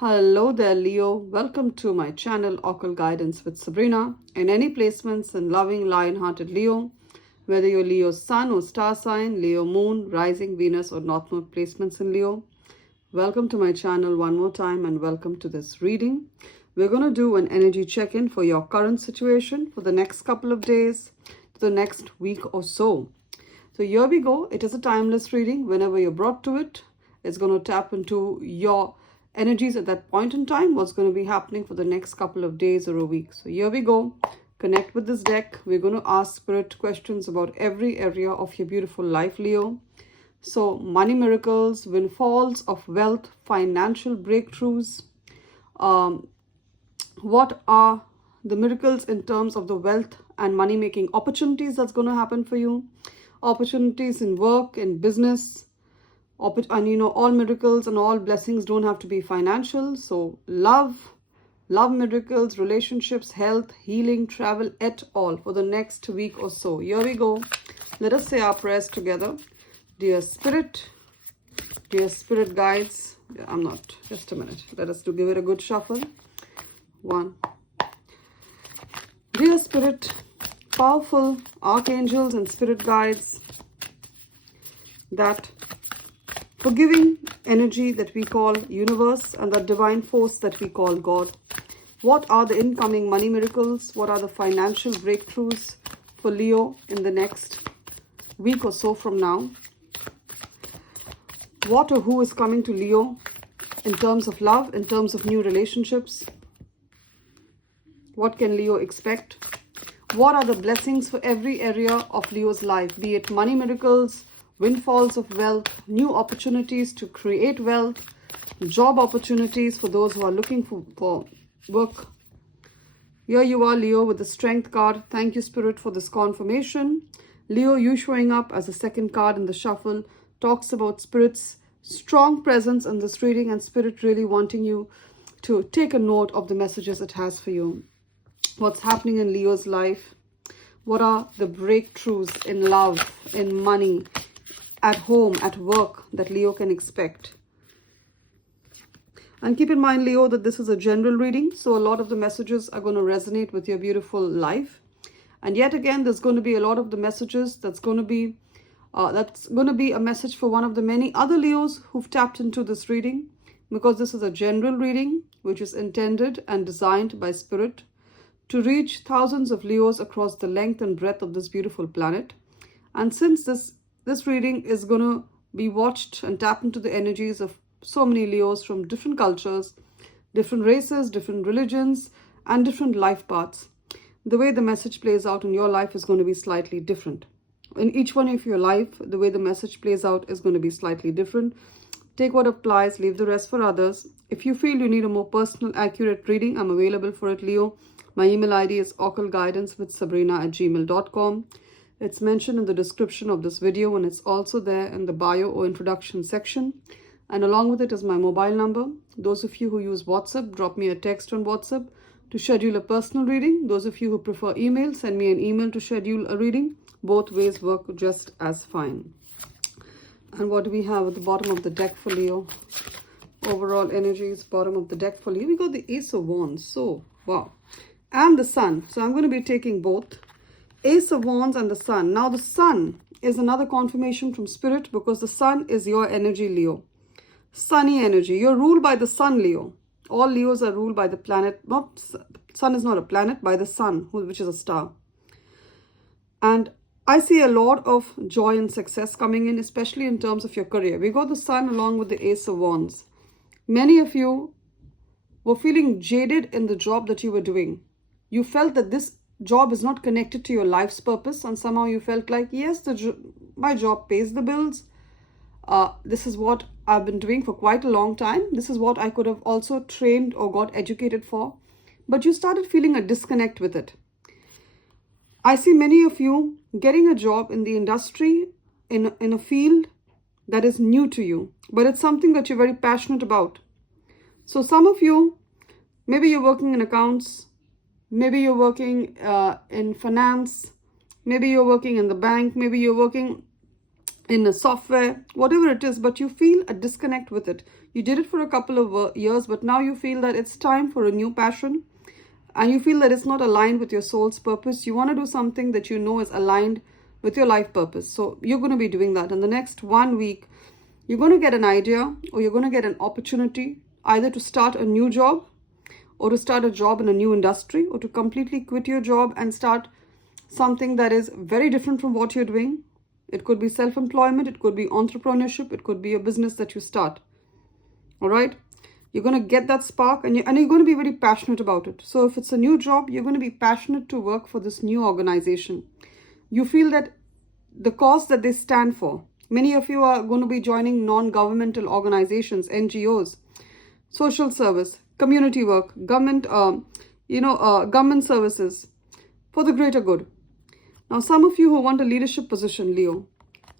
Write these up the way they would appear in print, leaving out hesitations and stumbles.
Hello there, Leo. Welcome to my channel, Occult Guidance with Sabrina. In any placements in loving, lion-hearted Leo, whether you're Leo Sun or Star Sign, Leo Moon, Rising, Venus or North Node placements in Leo, welcome to my channel one more time and welcome to this reading. We're going to do an energy check-in for your current situation for the next couple of days to the next week or so. So here we go. It is a timeless reading. Whenever you're brought to it, it's going to tap into your energies at that point in time, what's going to be happening for the next couple of days or a week. So here we go. Connect with this deck. We're going to ask Spirit questions about every area of your beautiful life, Leo. So money miracles, windfalls of wealth, financial breakthroughs. What are the miracles in terms of the wealth and money-making opportunities that's going to happen for you? Opportunities in work, in business. And all miracles and all blessings don't have to be financial. So love miracles, relationships, health, healing, travel, et al. For the next week or so. Here we go. Let us say our prayers together. Dear Spirit guides. Just a minute. Let us give it a good shuffle. 1. Dear Spirit, powerful archangels and spirit guides, that forgiving energy that we call universe and that divine force that we call God. What are the incoming money miracles? What are the financial breakthroughs for Leo in the next week or so from now? What or who is coming to Leo in terms of love, in terms of new relationships? What can Leo expect? What are the blessings for every area of Leo's life, be it money miracles, windfalls of wealth, new opportunities to create wealth, job opportunities for those who are looking for work. Here you are, Leo, with the Strength card. Thank you, Spirit, for this confirmation. Leo, you showing up as the second card in the shuffle talks about Spirit's strong presence in this reading and Spirit really wanting you to take a note of the messages it has for you. What's happening in Leo's life? What are the breakthroughs in love, in money, at home, at work that Leo can expect? And keep in mind, Leo, that this is a general reading, so a lot of the messages are going to resonate with your beautiful life. And yet again, there's going to be a lot of the messages that's going to be a message for one of the many other Leos who've tapped into this reading, because this is a general reading which is intended and designed by Spirit to reach thousands of Leos across the length and breadth of this beautiful planet. And since this reading is going to be watched and tap into the energies of so many Leos from different cultures, different races, different religions, and different life paths, the way the message plays out in your life is going to be slightly different. In each one of your life, the way the message plays out is going to be slightly different. Take what applies, leave the rest for others. If you feel you need a more personal, accurate reading, I'm available for it, Leo. My email ID is occultguidancewithsabrina@gmail.com. It's mentioned in the description of this video, and it's also there in the bio or introduction section. And along with it is my mobile number. Those of you who use WhatsApp, drop me a text on WhatsApp to schedule a personal reading. Those of you who prefer email, send me an email to schedule a reading. Both ways work just as fine. And what do we have at the bottom of the deck for Leo? Overall energies, bottom of the deck for Leo. We got the Ace of Wands. So, wow. And the Sun. So I'm going to be taking both. Ace of Wands and the Sun. Now the Sun is another confirmation from Spirit, because the Sun is your energy, Leo. Sunny energy. You're ruled by the Sun, Leo. All Leos are ruled by the planet. Sun is not a planet, by the Sun, which is a star. And I see a lot of joy and success coming in, especially in terms of your career. We got the Sun along with the Ace of Wands. Many of you were feeling jaded in the job that you were doing. You felt that this job is not connected to your life's purpose, and somehow you felt like, yes, my job pays the bills. This is what I've been doing for quite a long time. This is what I could have also trained or got educated for. But you started feeling a disconnect with it. I see many of you getting a job in the industry, in a field that is new to you, but it's something that you're very passionate about. So some of you, maybe you're working in accounts, maybe you're working in finance, maybe you're working in the bank, maybe you're working in a software, whatever it is, but you feel a disconnect with it. You did it for a couple of years, but now you feel that it's time for a new passion, and you feel that it's not aligned with your soul's purpose. You want to do something that you know is aligned with your life purpose. So you're going to be doing that. In the next 1 week, you're going to get an idea, or you're going to get an opportunity either to start a new job, or to start a job in a new industry, or to completely quit your job and start something that is very different from what you're doing. It could be self-employment, it could be entrepreneurship, it could be a business that you start. All right? You're going to get that spark, and you're going to be very passionate about it. So if it's a new job, you're going to be passionate to work for this new organization. You feel that the cause that they stand for. Many of you are going to be joining non-governmental organizations, NGOs, social service, community work, government, government services for the greater good. Now, some of you who want a leadership position, Leo,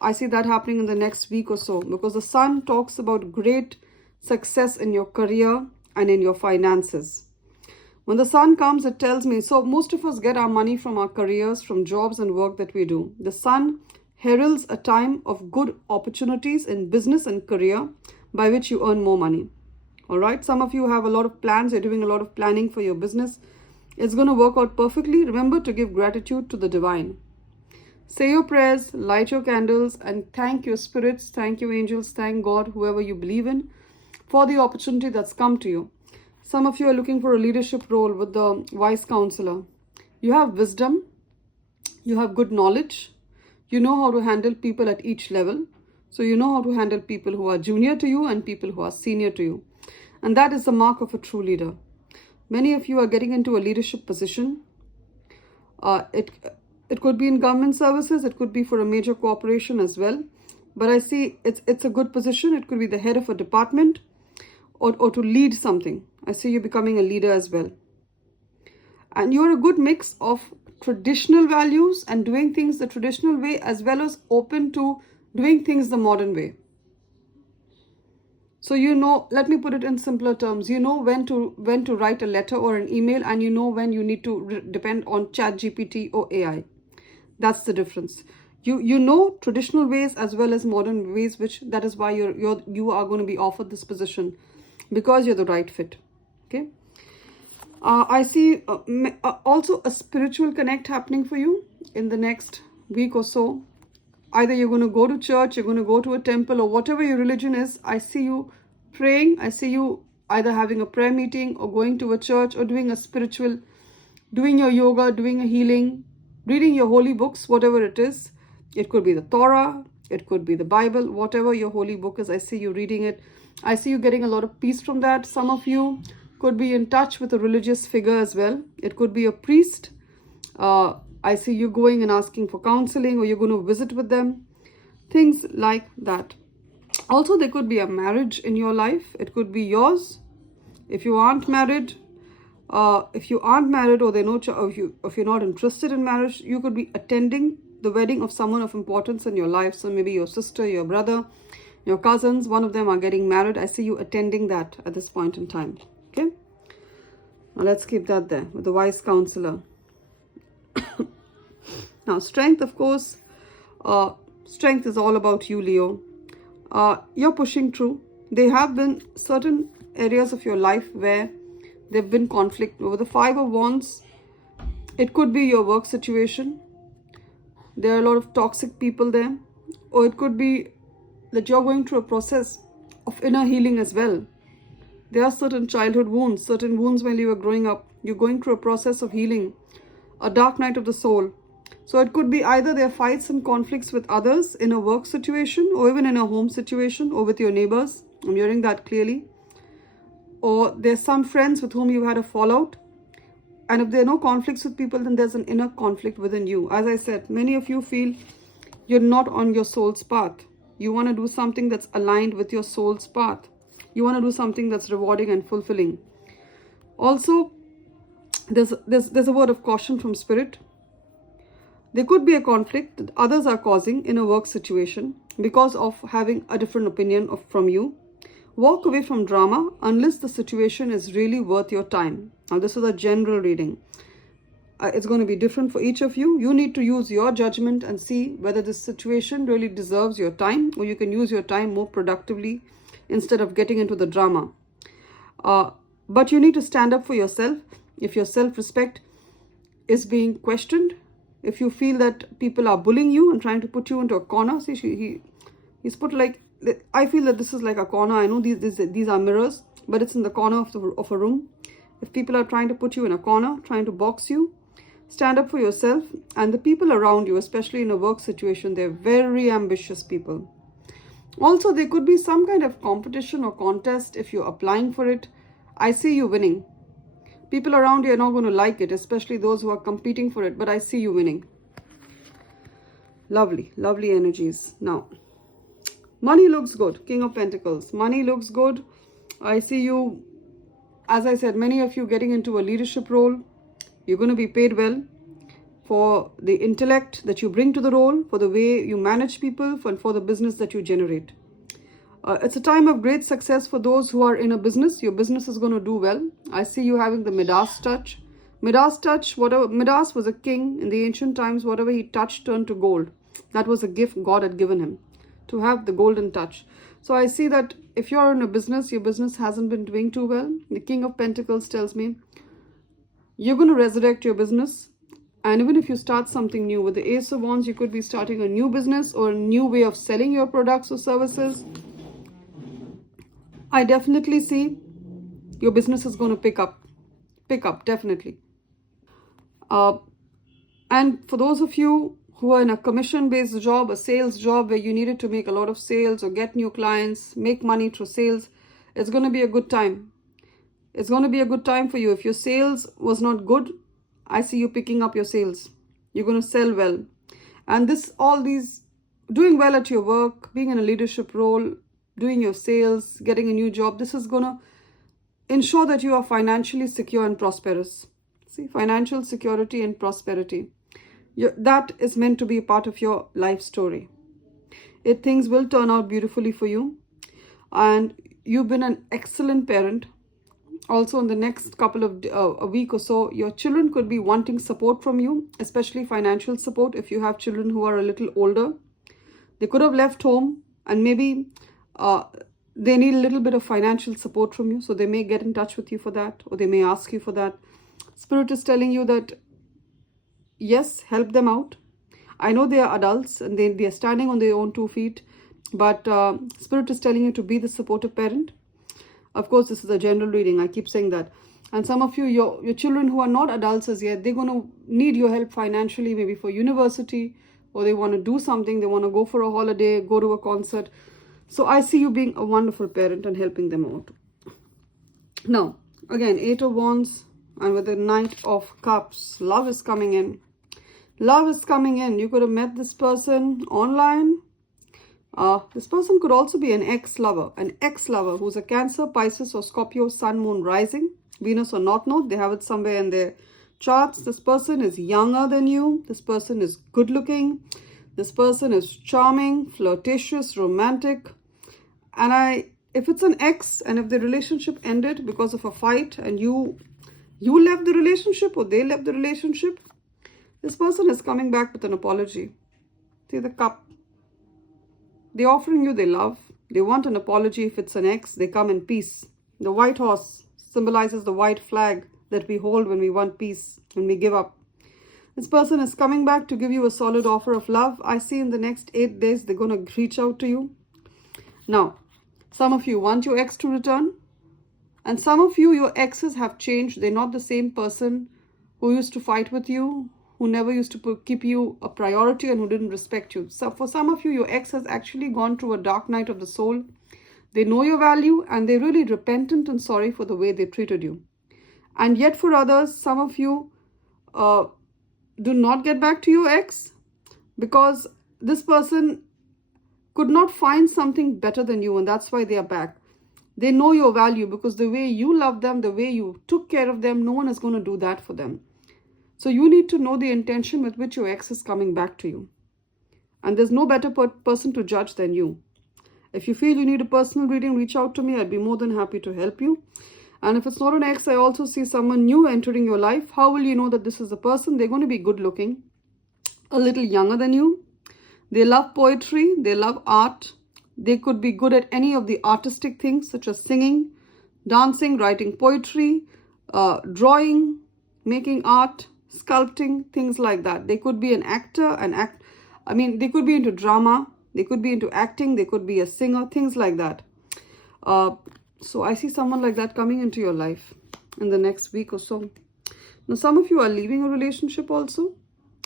I see that happening in the next week or so, because the sun talks about great success in your career and in your finances. When the sun comes, it tells me, so most of us get our money from our careers, from jobs and work that we do. The sun heralds a time of good opportunities in business and career by which you earn more money. All right. Some of you have a lot of plans. You're doing a lot of planning for your business. It's going to work out perfectly. Remember to give gratitude to the divine. Say your prayers, light your candles, and thank your spirits, thank your angels, thank God, whoever you believe in, for the opportunity that's come to you. Some of you are looking for a leadership role with the wise counselor. You have wisdom. You have good knowledge. You know how to handle people at each level. So you know how to handle people who are junior to you and people who are senior to you. And that is the mark of a true leader. Many of you are getting into a leadership position. It could be in government services. It could be for a major corporation as well. But I see it's a good position. It could be the head of a department, or to lead something. I see you becoming a leader as well. And you're a good mix of traditional values and doing things the traditional way, as well as open to doing things the modern way. So you know, let me put it in simpler terms. You know when to write a letter or an email, and you know when you need to depend on ChatGPT or AI. That's the difference. You know traditional ways as well as modern ways, that is why you are going to be offered this position, because you're the right fit. Okay. I see also a spiritual connect happening for you in the next week or so. Either you're going to go to church, you're going to go to a temple, or whatever your religion is. I see you praying. I see you either having a prayer meeting, or going to a church, or doing a spiritual, doing your yoga, doing a healing, reading your holy books, whatever it is. It could be the Torah, it could be the Bible, whatever your holy book is. I see you reading it. I see you getting a lot of peace from that. Some of you could be in touch with a religious figure as well. It could be a priest. I see you going and asking for counseling, or you're going to visit with them. Things like that. Also, there could be a marriage in your life. It could be yours. If you aren't married, or if you're not interested in marriage, you could be attending the wedding of someone of importance in your life. So maybe your sister, your brother, your cousins, one of them are getting married. I see you attending that at this point in time. Okay. Now let's keep that there with the wise counselor. Now, strength, of course, strength is all about you, Leo. You're pushing through. There have been certain areas of your life where there have been conflict. Over the 5 of Wands, it could be your work situation. There are a lot of toxic people there. Or it could be that you're going through a process of inner healing as well. There are certain childhood wounds, certain wounds when you were growing up. You're going through a process of healing, a dark night of the soul. So it could be either there are fights and conflicts with others in a work situation, or even in a home situation, or with your neighbors. I'm hearing that clearly. Or there's some friends with whom you had a fallout. And if there are no conflicts with people, then there's an inner conflict within you. As I said, many of you feel you're not on your soul's path. You want to do something that's aligned with your soul's path. You want to do something that's rewarding and fulfilling. Also, there's a word of caution from Spirit. There could be a conflict that others are causing in a work situation because of having a different opinion from you. Walk away from drama unless the situation is really worth your time. Now, this is a general reading. It's going to be different for each of you. You need to use your judgment and see whether this situation really deserves your time, or you can use your time more productively instead of getting into the drama. But you need to stand up for yourself. If your self-respect is being questioned, if you feel that people are bullying you and trying to put you into a corner, see, he's put like, I feel that this is like a corner. I know these are mirrors, but it's in the corner of a room. If people are trying to put you in a corner, trying to box you, stand up for yourself. And the people around you, especially in a work situation, they're very ambitious people. Also, there could be some kind of competition or contest if you're applying for it. I see you winning. People around you are not going to like it, especially those who are competing for it, but I see you winning. Lovely, lovely energies. Now, money looks good. King of Pentacles. Money looks good. I see you, as I said, many of you getting into a leadership role. You're going to be paid well for the intellect that you bring to the role, for the way you manage people, for the business that you generate. It's a time of great success for those who are in a business. Your business is going to do well. I see you having the Midas touch. Midas touch, whatever, Midas was a king in the ancient times. Whatever he touched turned to gold. That was a gift God had given him, to have the golden touch. So I see that if you're in a business, your business hasn't been doing too well. The King of Pentacles tells me you're going to resurrect your business. And even if you start something new, with the Ace of Wands, you could be starting a new business or a new way of selling your products or services. I definitely see your business is going to pick up, definitely. And for those of you who are in a commission-based job, a sales job where you needed to make a lot of sales or get new clients, make money through sales, it's going to be a good time. It's going to be a good time for you. If your sales was not good, I see you picking up your sales. You're going to sell well. And all these, doing well at your work, being in a leadership role, doing your sales, getting a new job, this is going to ensure that you are financially secure and prosperous. See, financial security and prosperity. That is meant to be a part of your life story. Things will turn out beautifully for you. And you've been an excellent parent. Also, in the next couple of a week or so, your children could be wanting support from you, especially financial support. If you have children who are a little older, they could have left home and maybe they need a little bit of financial support from you. So they may get in touch with you for that, or they may ask you for that. Spirit is telling you that, yes, help them out. I know they are adults and they are standing on their own 2 feet, but Spirit is telling you to be the supportive parent. Of course, this is a general reading. I keep saying that. And some of you, your children who are not adults as yet, they're going to need your help financially, maybe for university, or they want to do something. They want to go for a holiday, go to a concert. So I see you being a wonderful parent and helping them out. Now, again, 8 of Wands and with the Knight of Cups, love is coming in. Love is coming in. You could have met this person online. This person could also be an ex-lover who's a Cancer, Pisces or Scorpio, Sun, Moon, Rising, Venus or North Node. They have it somewhere in their charts. This person is younger than you. This person is good looking. This person is charming, flirtatious, romantic. And if it's an ex and if the relationship ended because of a fight and you left the relationship or they left the relationship, this person is coming back with an apology. See the Cup. They're offering you their love. They want an apology. If it's an ex, they come in peace. The white horse symbolizes the white flag that we hold when we want peace, when we give up. This person is coming back to give you a solid offer of love. I see in the next 8 days, they're going to reach out to you. Now, some of you want your ex to return. And some of you, your exes have changed. They're not the same person who used to fight with you, who never used to keep you a priority and who didn't respect you. So for some of you, your ex has actually gone through a dark night of the soul. They know your value and they're really repentant and sorry for the way they treated you. And yet for others, some of you do not get back to your ex because this person could not find something better than you, and that's why they are back. They know your value because the way you love them, the way you took care of them, no one is going to do that for them. So you need to know the intention with which your ex is coming back to you. And there's no better person to judge than you. If you feel you need a personal reading, reach out to me. I'd be more than happy to help you. And if it's not an ex, I also see someone new entering your life. How will you know that this is the person? They're going to be good looking, a little younger than you. They love poetry. They love art. They could be good at any of the artistic things such as singing, dancing, writing poetry, drawing, making art, sculpting, things like that. They could be an actor, they could be into drama, they could be into acting, they could be a singer, things like that. So I see someone like that coming into your life in the next week or so. Now, some of you are leaving a relationship also,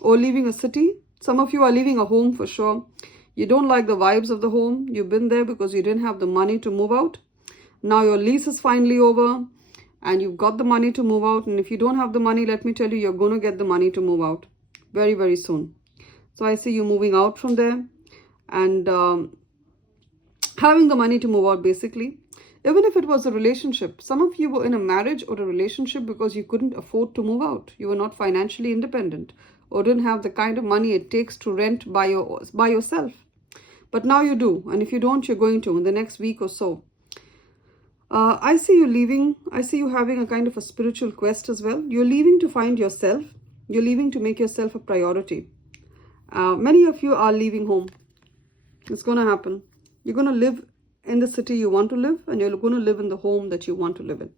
or leaving a city. Some of you are leaving a home for sure. You don't like the vibes of the home. You've been there because you didn't have the money to move out. Now your lease is finally over and you've got the money to move out. And if you don't have the money, let me tell you, you're going to get the money to move out very, very soon. So I see you moving out from there and having the money to move out basically. Even if it was a relationship, some of you were in a marriage or a relationship because you couldn't afford to move out. You were not financially independent or didn't have the kind of money it takes to rent by yourself. But now you do. And if you don't, you're going to in the next week or so. I see you leaving. I see you having a kind of a spiritual quest as well. You're leaving to find yourself. You're leaving to make yourself a priority. Many of you are leaving home. It's going to happen. You're going to live in the city you want to live, and you're going to live in the home that you want to live in.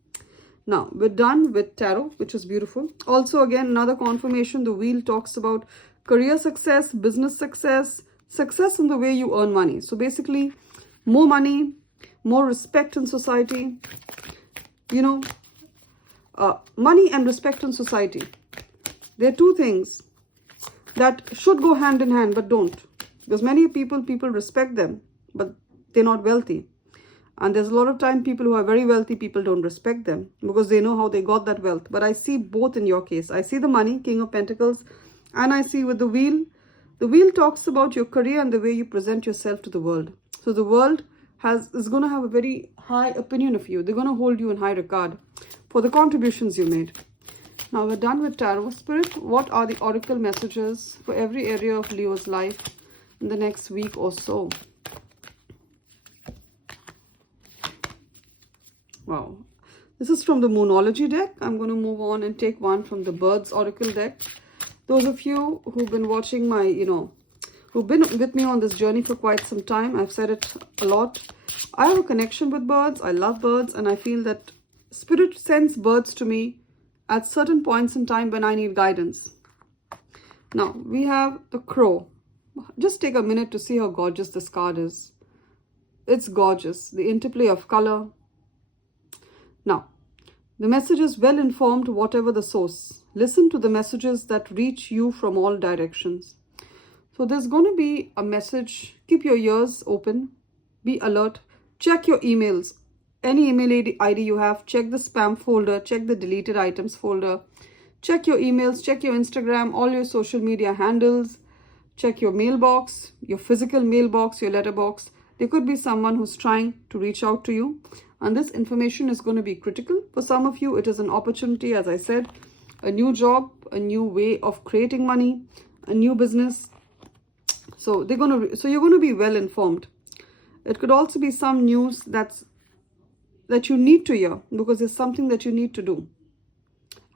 Now, we're done with tarot, which is beautiful. Also, again, another confirmation. The wheel talks about career success, business success, success in the way you earn money. So basically, more money, more respect in society. Money and respect in society. They're two things that should go hand in hand, but don't. Because many people respect them, but they're not wealthy. And there's a lot of time people who are very wealthy, people don't respect them because they know how they got that wealth. But I see both in your case. I see the money, King of Pentacles, and I see with the wheel. The wheel talks about your career and the way you present yourself to the world. So the world is going to have a very high opinion of you. They're going to hold you in high regard for the contributions you made. Now we're done with Tarot. Spirit, what are the oracle messages for every area of Leo's life in the next week or so? Wow. This is from the Numerology deck. I'm going to move on and take one from the Birds Oracle deck. Those of you who've been watching my, who've been with me on this journey for quite some time, I've said it a lot. I have a connection with birds. I love birds, and I feel that Spirit sends birds to me at certain points in time when I need guidance. Now, we have the Crow. Just take a minute to see how gorgeous this card is. It's gorgeous. The interplay of color. Now, the message is well informed, whatever the source. Listen to the messages that reach you from all directions. So there's going to be a message. Keep your ears open. Be alert. Check your emails. Any email ID you have, check the spam folder, check the deleted items folder. Check your emails, check your Instagram, all your social media handles. Check your mailbox, your physical mailbox, your letterbox. There could be someone who's trying to reach out to you. And this information is going to be critical. For some of you, it is an opportunity, as I said, a new job, a new way of creating money, a new business. So you're going to be well informed. It could also be some news that you need to hear because there's something that you need to do.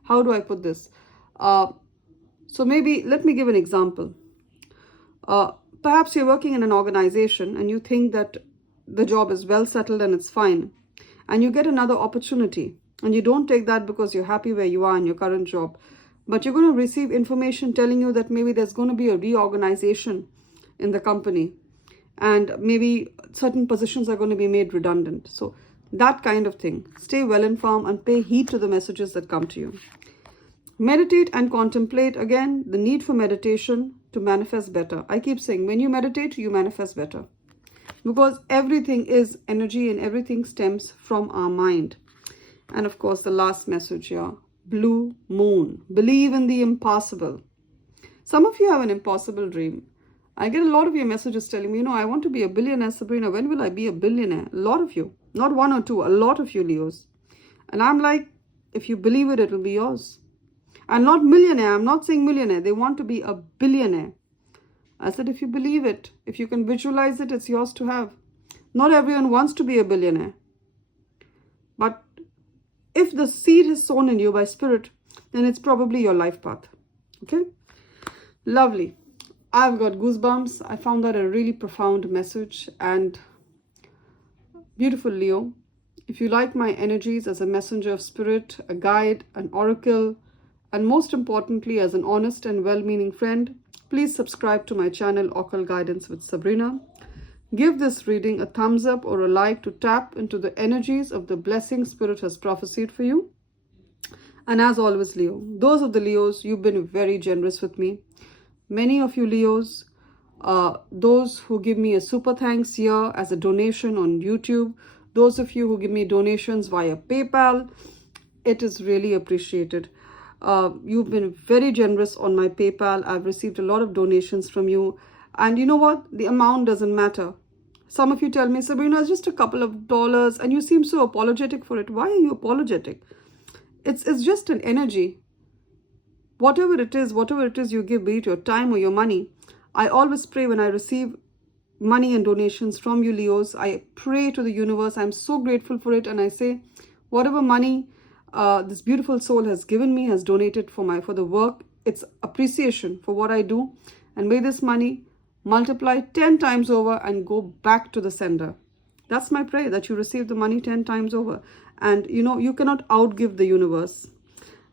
How do I put this? So maybe let me give an example. Perhaps you're working in an organization and you think that the job is well settled and it's fine. And you get another opportunity and you don't take that because you're happy where you are in your current job. But you're going to receive information telling you that maybe there's going to be a reorganization in the company. And maybe certain positions are going to be made redundant. So that kind of thing. Stay well informed and pay heed to the messages that come to you. Meditate and contemplate. Again, the need for meditation to manifest better. I keep saying when you meditate, you manifest better. Because everything is energy and everything stems from our mind. And of course, the last message here. Blue moon. Believe in the impossible. Some of you have an impossible dream. I get a lot of your messages telling me, I want to be a billionaire, Sabrina. When will I be a billionaire? A lot of you. Not one or two. A lot of you, Leos. And I'm like, if you believe it, it will be yours. And not millionaire. I'm not saying millionaire. They want to be a billionaire. I said, if you believe it, if you can visualize it, it's yours to have. Not everyone wants to be a billionaire. But if the seed is sown in you by Spirit, then it's probably your life path. Okay? Lovely. I've got goosebumps. I found that a really profound message. And Beautiful Leo, if you like my energies as a messenger of spirit, a guide, an oracle, and most importantly as an honest and well-meaning friend, please subscribe to my channel Occult Guidance with Sabrina. Give this reading a thumbs up or a like to tap into the energies of the blessing spirit has prophesied for you. And as always, Leo, those of the Leos, you've been very generous with me. Many of you Leos, those who give me a super thanks here as a donation on YouTube, those of you who give me donations via PayPal, it is really appreciated. You've been very generous on my PayPal. I've received a lot of donations from you. And you know what? The amount doesn't matter. Some of you tell me, Sabrina, it's just a couple of dollars and you seem so apologetic for it. Why are you apologetic? It's just an energy. Whatever it is you give, be it your time or your money. I always pray when I receive money and donations from you Leos. I pray to the universe. I'm so grateful for it. And I say, whatever money this beautiful soul has given me, has donated for the work, it's appreciation for what I do. And may this money multiply 10 times over and go back to the sender. That's my prayer, that you receive the money 10 times over. And you know, you cannot outgive the universe.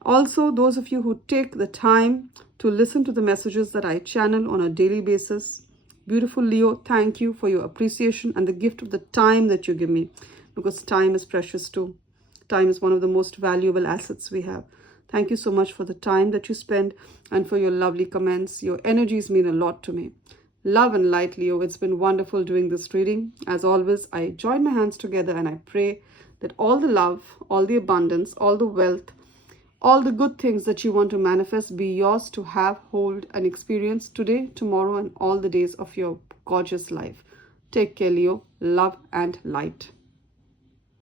Also, those of you who take the time to listen to the messages that I channel on a daily basis, beautiful Leo, thank you for your appreciation and the gift of the time that you give me, because time is precious too. Time is one of the most valuable assets we have. Thank you so much for the time that you spend and for your lovely comments. Your energies mean a lot to me. Love and light, Leo. It's been wonderful doing this reading. As always, I join my hands together and I pray that all the love, all the abundance, all the wealth, all the good things that you want to manifest be yours to have, hold, and experience today, tomorrow, and all the days of your gorgeous life. Take care, Leo. Love and light.